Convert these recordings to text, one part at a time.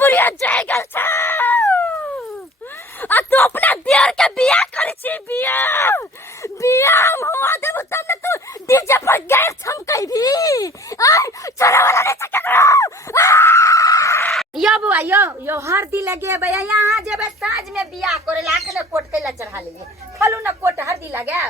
बुढ़िया जाएगा छा आ तू अपना बियर के बिया कर छी बिया बिया हम हुआ देबो तब न तू डीजे पर गए हम कहीं भी आ चला वाला नहीं चक्कर यो बुआ यो हरदी लगे भैया यहाँ जेबे साँझ में बिया करे लाख ने कोट कैला चढ़ा लेंगे खलू न कोट हरदी लगे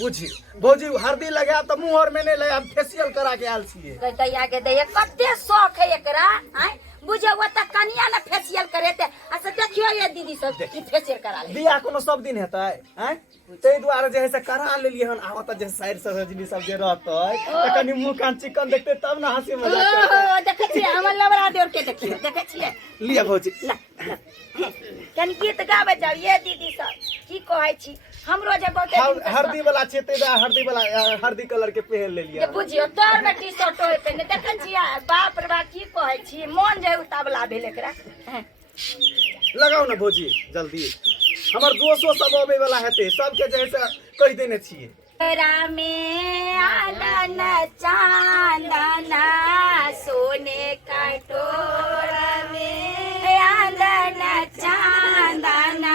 बुझी भौजी हरदी लगा तो मुंह और में नहीं लगा फेशियल करा के आल छिए दैया के दैया कते शौक है एकरा हैं बुझे वो त कनिया न फेशियल करे ते अच्छा देखियो ये दीदी सब की फेशियल करा ले बिया कोनो सब दिन हेतै हैं तै दुआरे जे है से करा लेलिए हन आवत जे साइड से रजनी सब जे रहतै त कनी मुंह कान चिकन देखते तब न हंसी मजाक करते देखे छी हमर लबरा देर के देखियो देखे छी लिया भौजी कनी गीत गावे जाओ ये दीदी सब की कहै छी हमरो जे बहुते हरदी वाला छे तै हरदी वाला हरदी कलर के पहन लेलिए ये बुझियो तोर में टी-शर्ट होय पे ने देखे छी बाप रे बाप की कहै छी मन जे उतावला भेल एकरा लगाओ ना भौजी जल्दी हमर दोस्तों सब आवे वाला हेते सबके जैसे कह देने छिए तोरा में आलन चांदना सोने का टोरा में आलन चांदना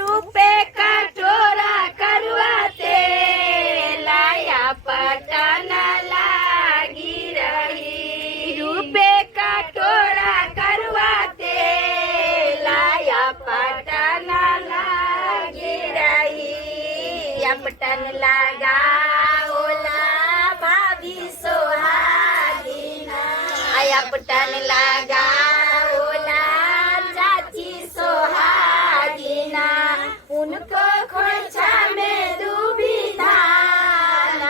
रुपए का टोरा करवाते लाया पटन लागी रही रुपए का टोरा करवाते लाया पटन लागी रही पटन लगा ओला भाभी सोहागिना आया पटन लगा ओला चाची सोहागिना उनको खोइछा में दुविधा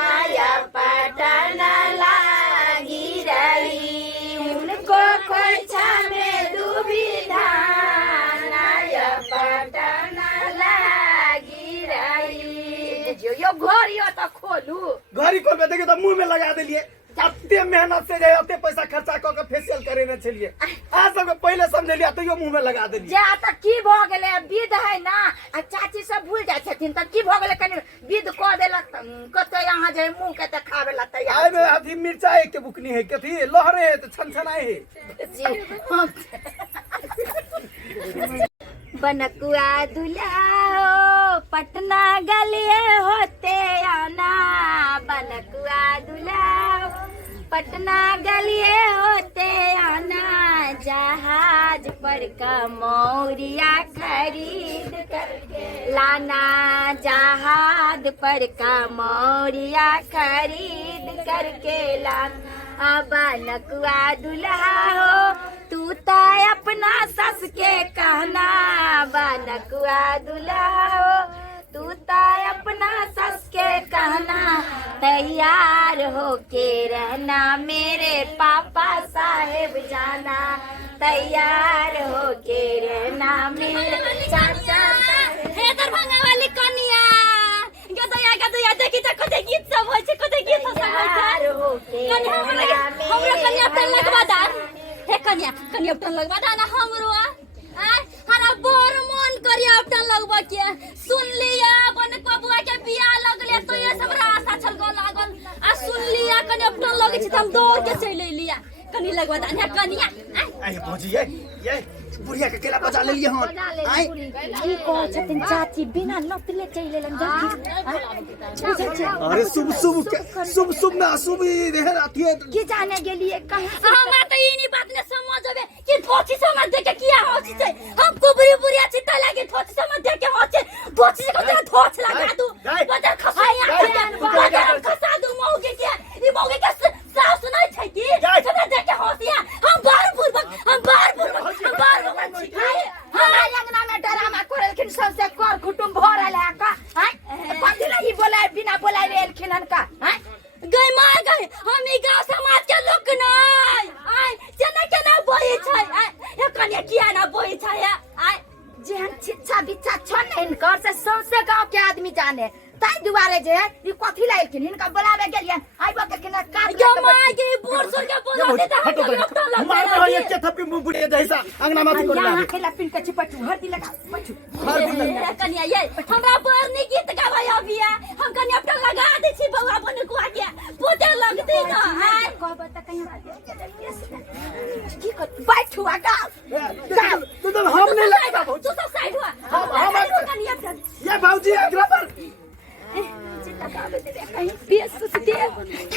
आया पटन लागी रही उनको खोइछा में दुविधा आया पटन लागी रही यो घर यो त खोलू घरी खोलबे देखिए तो मुंह में लगा देलिए अत्ते मेहनत से जाए अत्ते पैसा खर्चा क के फेशियल करेने छलिए आज सब पहले समझलिए तो यो मुंह में लगा देलिए जे त की भ गेले विध है ना आ चाची सब भूल जाय छथिन त की भ गेले कनी विध क देलक कते यहां जे मुंह के देखावे ला तैयार आइ में अथी मिर्चाई के बुकनी है कथी लहरे है तो छनछनाई है जी बनकुआ दुल्हा पटना गलिए होते आना बनकुआ दुल्हा पटना गलिए होते आना जहाज पर का मौरिया खरीद करके लाना जहाज पर का मौरिया खरीद करके लाना बनकुआ दुल्हा हो तू तो अपना सस के कहना बनकुआ दुल्हा हो तू तो अपना सस के कहना तैयार हो के रहना मेरे पापा साहेब जाना तैयार हो के रहना मेरे चाचा हे दरभंगा वाली कन्या गदया देखी त कते गीत सब होय छै कते गीत सब होय छै कन्या हमरा कन्या तन लगवा दा हे कन्या तन लगवा दा ना हमरो हरा बोर मन करिया तन लगवा के सुन लिया बन बबुआ के बियाह लगले तो ये सब आशा छल गो लागल आ सुन लिया कन्या तन लगे छै त हम दौड़ के चले लिया कन्या लगवा दा ना कन्या आइ भौजी ये बुढ़िया के केला बजा लेलिए हन आइ की कहै छथिन चाची बिना नतले चले लन जल्दी अरे शुभ में अशुभ रहे अथी की जाने गेलिए कहां हमरा त ई नहीं बात ने समझबे कि थोची समझ दे के किया होची छै हम कुबरी बुढ़िया चिता लागे थोची समझ दे के होचे थोची से कते थोच लगा दू बदर खसाया बदर खसा दू मौगे के ई मौगे के सास नहीं छै की समझ दे के होतिया हम बार हमारा लगना में डरामा करलखिन सबसे कर कुटुंब भरल है का हैं कथि लगी बोलाय बिना बोलाय एलखिन का हैं गई मार गई हम ई गांव समाज के लोग नहीं आय जने के ना बोई छै ए कन्या किया ना बोई छै आय जेहन शिक्षा बिच्छा छन इनकर से सबसे गांव के आदमी जाने ताई दुआरे जे ई कथि लाइलखिन इनका बोलावे गेलियन आइबो के केना काट के माय के बोर सुर के बोला दे त मार दे ये के थप्पी मुंह बुढ़िया जैसा अंगना माथि कर यहां खेला पिन के चिपटू हरदी लगा पछू हरदी लगा कन्या ये हमरा बर नहीं गीत गावे अबिया हम कन्या पे लगा दे छी बउआ बन को आके पोते लगते ना कहब त कहीं की कर बैठू आगा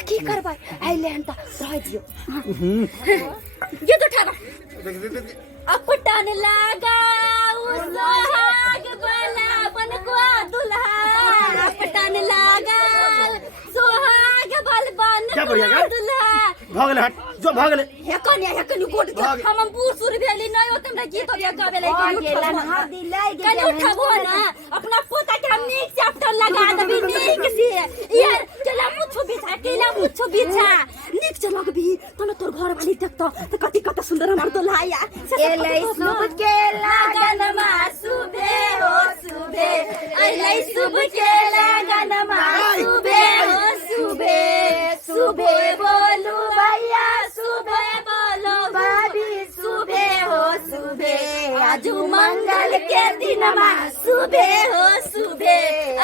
की करबै आइले हन त रह दियो ये तो ठाड़ा अपटान लगा सुहाग वाला बनकुआ दुल्हा अपटान लगा सुहाग वाल बनकुआ दुल्हा भागले हट जो भागले हेकनी गोट हम बूढ़ सुर भेली नहीं होत हमरा गीत या गावे ले कनी उठबो ना अपना पोता के हम नीक चैप्टर लगा देबी नीक से यार चला मुछो बिछा नीक चलक भी तने तोर घर वाली देख तो कति कत सुंदर हमर तो लाया एलै शुभ के लगन मा सुबे हो सुबे एलै शुभ के लगन मा सुबे हो सुबे बोलू भैया सुबे बोलो भाभी सुबे हो सुबे आज मंगल के दिन मा सुबे हो सुबे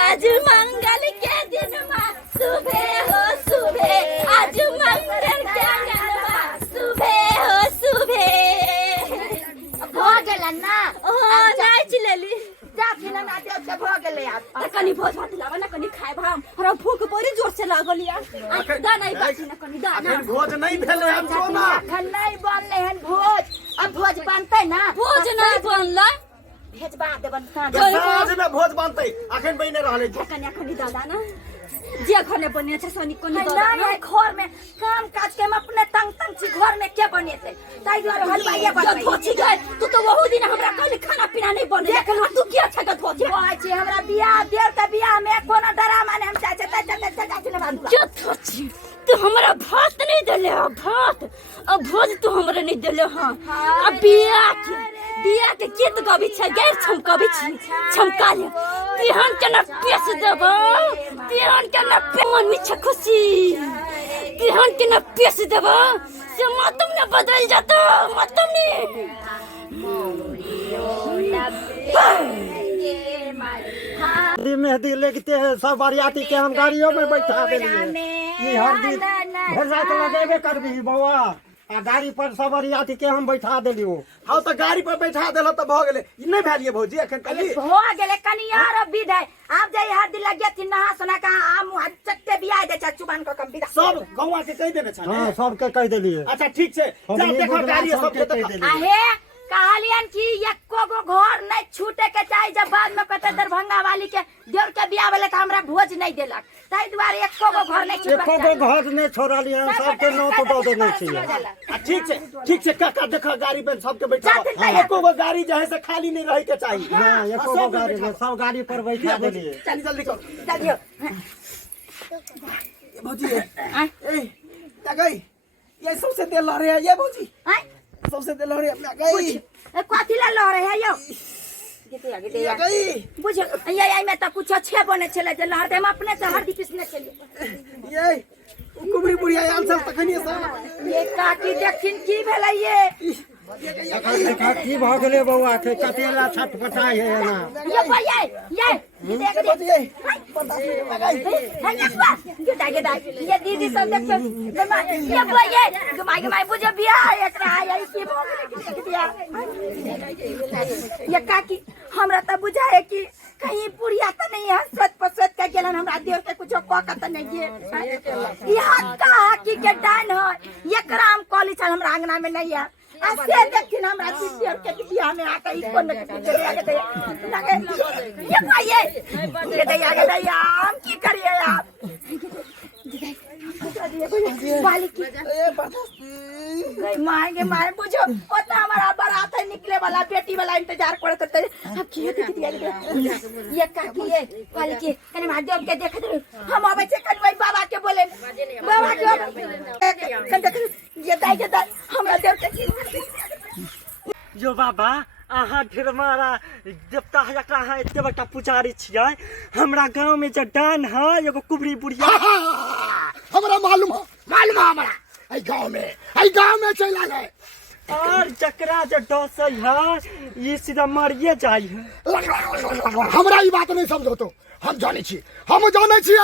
आज मंगल के दिन मा सुबे हो सुबे आज मंगल के दिन मा सुबे हो सुबे हो गेल ना ओ नाच लेली जा फिल्म आते अब हो गेले आप कनी भोज भात लावा ना कनी खाए हम हमरा भूख बड़ी जोर से लागल या दा नहीं बाकी ना कनी दा ना भोज नहीं भेले हम तो ना अखन नहीं बनले हन भोज अब भोज बनतै ना भोज नहीं बनलै भेजबा देबन साँझ में भोज बनतै अखन बने रहले कनी दादा ना जे घर में बने छै सनी कोनी दादा ना घर में काम काज के हम अपने तंग छी घर में के बनेते ताई द्वारा हलवाइया बनबै धोची गए तू तो बहुत दिन हमरा कल खाना पीना नहीं बने देखल तू की अच्छा का धोची कहै छी हमरा बियाह देव त बियाह में कोनो ड्रामा ने हम चाहे त न बांध के धोची तू हमरा भात नहीं देले भात अब भोज तू हमरा नहीं देले हां अब बियाह के गीत गबी छै गैर छमकबी छी छमका ले तिहन के न पेश देबो तिहन के न मन में छ खुशी तिहन के न पेश देबो से मतम न बदल जातो मतम ने मेहंदी लगते हैं सब बरियाती के हम गाड़ियों में बैठा देलिए ये हर दिन भर रात लगेबे करबी बौआ आ गाड़ी पर सब बरियाती के हम बैठा देलियो हां तो गाड़ी पर बैठा देलो त भ गेले ई नहीं भेलिए भौजी अखन कली हो गेले कनी यार विद है आप जाई हर दिन लगे थी नहा सुना का आम चट्टे बियाह दे छ चुबान को कम विदा सब गौवा के कह देने छ हां सब के कह देलिए अच्छा ठीक छै जा देखो गाड़ी सब के कह देलिए आहे कहलियन कि एको गो घर नहीं छूटे के चाहि जब बाद में कहते दरभंगा वाली के देवर के बियाह वाले त हमरा भोज नहीं देलक ताई द्वारे एको गो घर नहीं छूटे एको गो घर नहीं छोड़लिए हम सब के नौ तो दे देने छी ठीक छै काका देखो गाड़ी पे सब के बैठा एको गो गाड़ी जे है से खाली नहीं रहे के चाहिए हां एको गो गाड़ी में सब गाड़ी पर बैठा देलिए चल जल्दी कर चलियो भौजी ए गई ये सबसे तेल ला रहे हैं ये भौजी सबसे तेल ला रहे अपना गई कथी ला रहे है यो गीते गई बुझ ये में त कुछ अच्छे बने छले जे लहर हम अपने से हरदी पिसने चलिए ये कुबरी बुढ़िया आल सब तखनी सब ये काकी देखिन की भेलै ये देखा की भ गेले बौआ के कतेला छटपटाई है ना ये देख ये ये दीदी सब देखो ये बुझे बियाह एकरा है की बियाह ये काकी हमरा त बुझाए कि कहीं पुरिया त नहीं है सत पसत के गेलन हमरा देव के कुछो ककत नहीं ये का की के डान है एकरा हम कॉलेज चल हमरा अंगना में नहीं है ऐसे देखिन हमरा दीदी और के बियाह में आके ई कोन के आगे दे ये दे आगे दे हम की करिए आप बालिकी माय बुझो ओता हमारा बारात है निकले वाला बेटी वाला इंतजार करत त अब की होती दिया ये काकी ये बालिकी कने महादेव के देख दे हम आवे छे कन भाई बाबा के बोले बाबा के ये दाई के दाई हमरा देव के यो बाबा अहाँ ढेर मारा देवता है एकरा है एते बड़का पुजारी छियै हमरा गांव में जे डान है एगो कुबरी बुढ़िया हमरा मालूम है हमरा आई गांव में चला गए और जकरा जे डसै है ये सीधा मरिए जाई है हमरा ई बात नहीं समझो तो हम जाने छी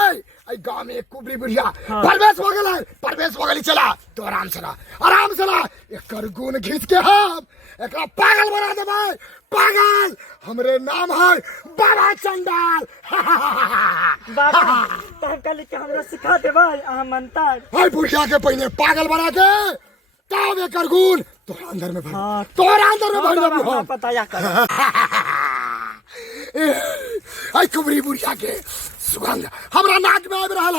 आई गांव में एक कुबरी बुढ़िया परवेश हो गेलै चला तो आराम से ला एकर गुण घींच के हम एकरा पागल बना देबै पागल हमरे नाम है बाबा चंडाल बाबा तहन कहली कि हमरा सिखा देबै अहाँ मंतर हाय बुढ़िया के पहले पागल बना के तब एकर गुण तोरा अंदर में भर देबो हम पता या कर आई कुबरी बुढ़िया के सुगंध हमरा नाक में आबि रहल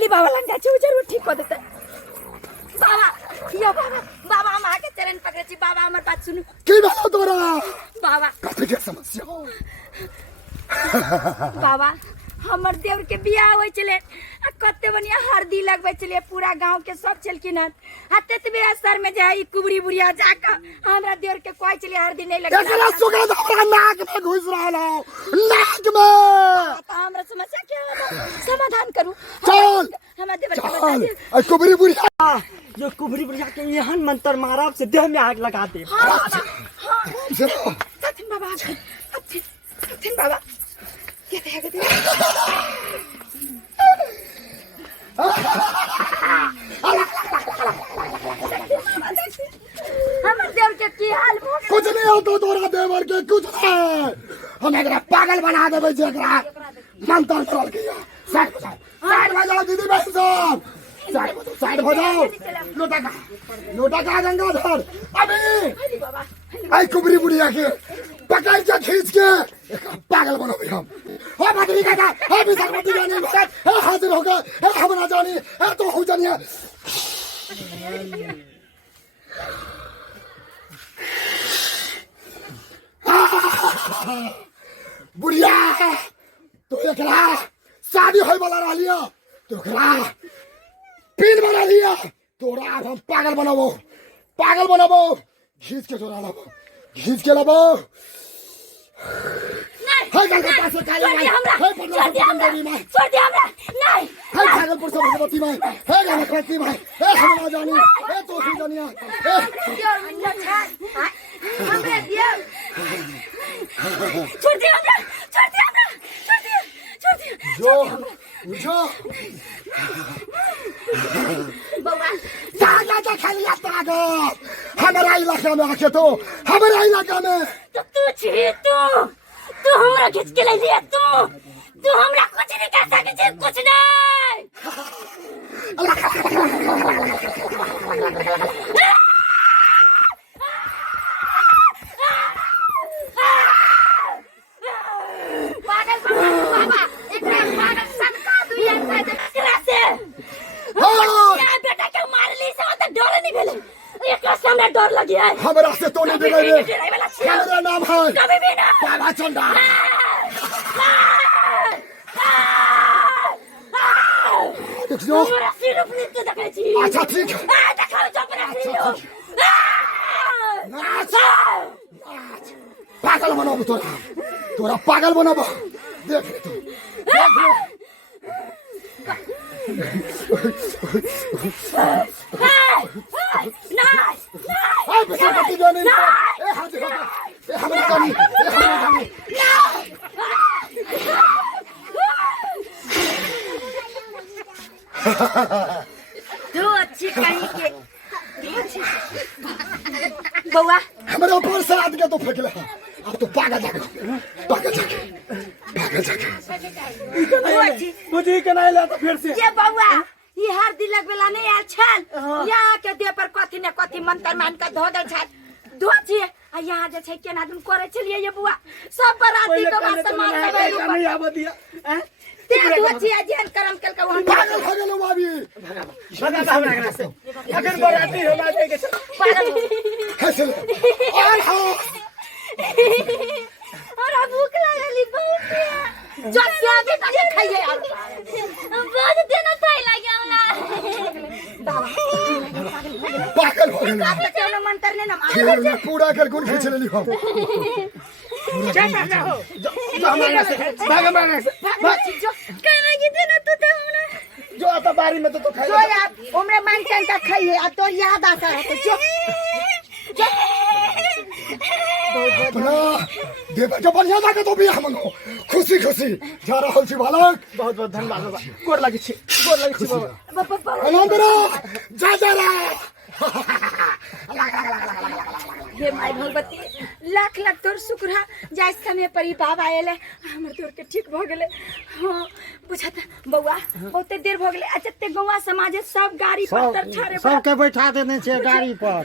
ली बाबा लंग जा छी जरूर ठीक हो देते बाबा हम आके चरण पकड़े छी बाबा हमर बात सुनु की भेलो तोरा बाबा कथि के समस्या बाबा हमर देवर के बियाह होय चले आ कते बढ़िया हरदी लगबै चले पूरा गांव के सब चलकिन आ तेतबे असर में जाई कुबरी बुढ़िया जाके हमरा देवर के कोई चले हरदी नहीं लगे एकरा सुगंध हमरा नाक में घुस रहल नाक में हमरा समस्या क्या है समाधान करू चल हमरा देवर के बता दे आई कुबरी बुढ़िया ये कुबरी बुढ़िया के एहन मंतर मारब से देह में आग लगा दे सचिन बाबा सचिन बाबा कहते हमर देवर के की हाल हो गए कुछ नहीं होता तोरा देवर के कुछ नहीं हम एकरा पागल बना देबै जेकरा मंत्र करल किया साइड हो जाओ दीदी बहन सब साइड हो जाओ लोटा का गंगाधर अभी आई कुबरी बुढ़िया के पकड़ के खींच के एकरा पागल बनाबे हम हो बदली का हो बिसरमती जानी है हाजिर होगा है हमरा जानी है तो हो जानी बुढ़िया तो एकरा शादी होय वाला रहलिया तो एकरा पीन बना लिया तोरा अब हम पागल बनाबो घींच के तोरा लाबो घींच के लाबो हाय गल के पास काली माई हाय पन्ना देवी माई छोड़ दे हमरा नहीं हाय भागलपुर से भगवती माई हाय गाना खती माई ए हमरा जानी ए तो सी जानिया हमरा दियो छोड़ दे हमरा जो बाबा जागा खालिया पागल हमारा इलाका में आके तो हमारा इलाका में तो तू हमरा खींच के ले लिया तू हमरा कुछ नहीं कर सके कुछ नहीं पागल बाबा एकरा पागल सनका दुनिया में तेरा से क्या बेटा के मार ली से तो डर नहीं भेले एकरा से हमरा डर लगी है हमरा से तो नहीं डरे मेरा नाम है कभी भी ना बाबा चंडाल देखियो हमरा सिर अपने तो देखे छी अच्छा ठीक है देखाओ चपरा सिर नाच पागल बनाबो तोरा पागल बनाबो देख ले तू देख ले हाय बिसरमती जानी ए हाजिर ए हमरा जानी तू अच्छी कहीं के बउआ हमारे ऊपर से आदमी तो फेंक ले अब तो पागल जाके तू अच्छी मुझे केना ले तो फिर से ये बउआ ये हर दिल लगवेला नहीं आयल छल यहाँ के देह पर कथी ने कथी मंत्र मान के धो दे छल धो छिए आ यहाँ जे छै केना दुन करे छलिए ये बुआ सब बराती के बात से मार देबै नहीं आबो दिया ते धो छिए जेहन करम केल के वहां पागल हो गेलो बाबी भगा हमरा एकरा से अगर बराती हमरा दे के पागल हंस ले और हाँ और भूख लागली बहुत जो स्वादे का खाइए यार बहुत दिन थाई लागला पागल हो गेलो का चलो मंत्र ने ना खेल में पूरा कर गुण खींच लेली हम कहना की दिन तू तो हमरा जो आता बारी में तो खाई जो यार उमरे मन का खाइए आ तो याद आता है तो जो अपना देवर के बढ़िया जाके तो भी हम खुशी खुशी खुशी जा रहल छी बालक। बहुत बहुत धन्यवाद बाबा, गोर लागै छी बाबा। बाबा आनंद रह, जा रह। हे माय भगवती, लाख लाख तोर शुक्र है जाय समय पर ही बाबा आएले, हमर तोर के ठीक भ गेले। हां बुझत बौआ, बहुते देर भ गेले। जते गौवा समाज सब गाड़ी पर ठाड़े सबके बैठा देने छै गाड़ी पर।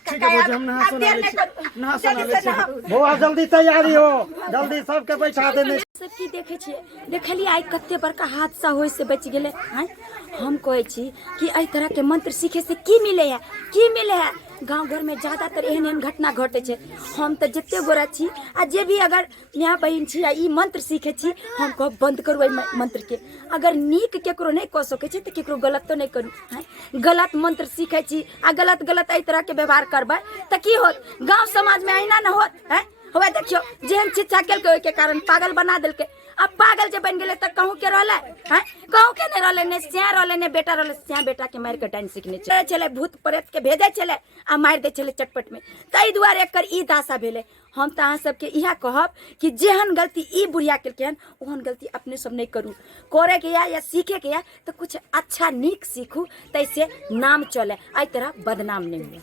ठीक है भौजी, हम नहा सोना ले छी, नहा सोना ले छी। बौआ जल्दी तैयारी हो, जल्दी सबके बैठा देने। सब की देखे छिए, देखलिए आइ कते बड़का हादसा होय से बच गेले हैं। हम कहै छी कि एहि तरह के मंत्र सीखे से की मिले है। गांव घर में ज्यादातर एहन घटना घटे छै। हम तो जते गोरा छी आ जे भी अगर माय बहन छी आ ई मंत्र सीखे छी, हम कहब बंद करू मंत्र के। अगर नीक केकरो नहीं कह सके छी तो केकरो गलत तो नहीं करू हैं। गलत मंत्र सीखे छी आ गलत एहि तरह के व्यवहार करबै तो की होत, गांव समाज में अहिना न होत हैं। होवे देखियो जेहन शिक्षा केलकै के कारण पागल बना देलकै। अब पागल जे बन गेले त कहूं के रहले हैं, कहूं के नहीं रहले, ने सिया रहले ने बेटा रहले। सिया बेटा के मार के डाइन सीखने चले, भूत प्रेत के भेजे चले आ मार दे चले चटपट में। तई दुआरे एकर ई दासा भेले। हम त अहाँ सबके इहा कहब कि जेहन गलती ई बुढ़िया केलकै हन, ओहन गलती अपने सब नहीं करू। करे के या सीखे के तो कुछ अच्छा नीक सीखू, तैसे नाम चले, एहि तरह बदनाम नहीं हुए।